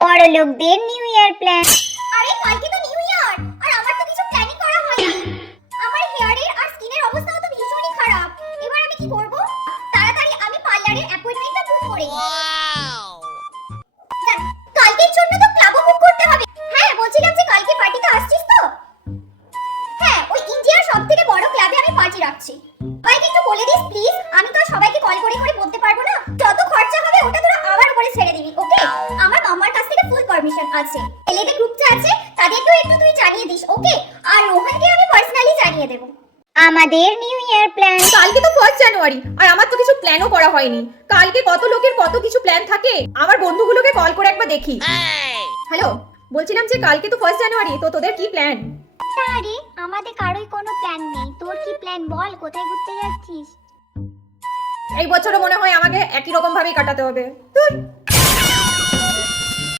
বড় লোকদের new year plan. আরে কালকে তো নিউ ইয়ার, আর আমার তো কিছু প্ল্যানিং করা হয়নি। আমার হেয়ারের আর স্কিনের অবস্থাও তো ভীষণই খারাপ। এবার আমি কি করব? তাড়াতাড়ি আমি পার্লারের অ্যাপয়েন্টমেন্টটা বুক করে নিই। যাক, কালকের জন্য তো ক্লাবও বুক করতে হবে। হ্যাঁ, বলছিলাম যে কালকে পার্টিতে আসছিস তো? হ্যাঁ, ওই ইন্ডিয়ার সবথেকে বড় ক্লাবে আমি পার্টি রাখছি। সবাইকে একটু বলে দিস প্লিজ। আমি তো আর সবাইকে কল করে করে বলতে পারবো না। যত খরচা হবে ওটা তোরা আমার উপরে ছেড়ে দিবি, ওকে? আমার মামার কাছ থেকে ফুল পারমিশন আছে। ছেলেদের গ্রুপটা আছে, তাদেরকেও একটু তুই জানিয়ে দিস, ওকে? আর রোহনকে আমি পার্সোনালি জানিয়ে দেব। আমাদের নিউ ইয়ার প্ল্যান। কালকে তো 1 জানুয়ারি, আর আমার তো কিছু প্ল্যানও করা হয়নি। কালকে কত লোকের কত কিছু প্ল্যান থাকে, আমার বন্ধুগুলোকে কল করে একবার দেখি। হ্যালো, বলছিলাম যে কালকে তো 1 জানুয়ারি, তো তোদের কি প্ল্যান? আরে আমাদের কারোই কোনো প্ল্যান নেই। তোর কি প্ল্যান বল, কোথায় ঘুরতে যাচ্ছিস? এই বছরও মনে হয় আমাকে একই রকম ভাবেই কাটাতে হবে। ধুর।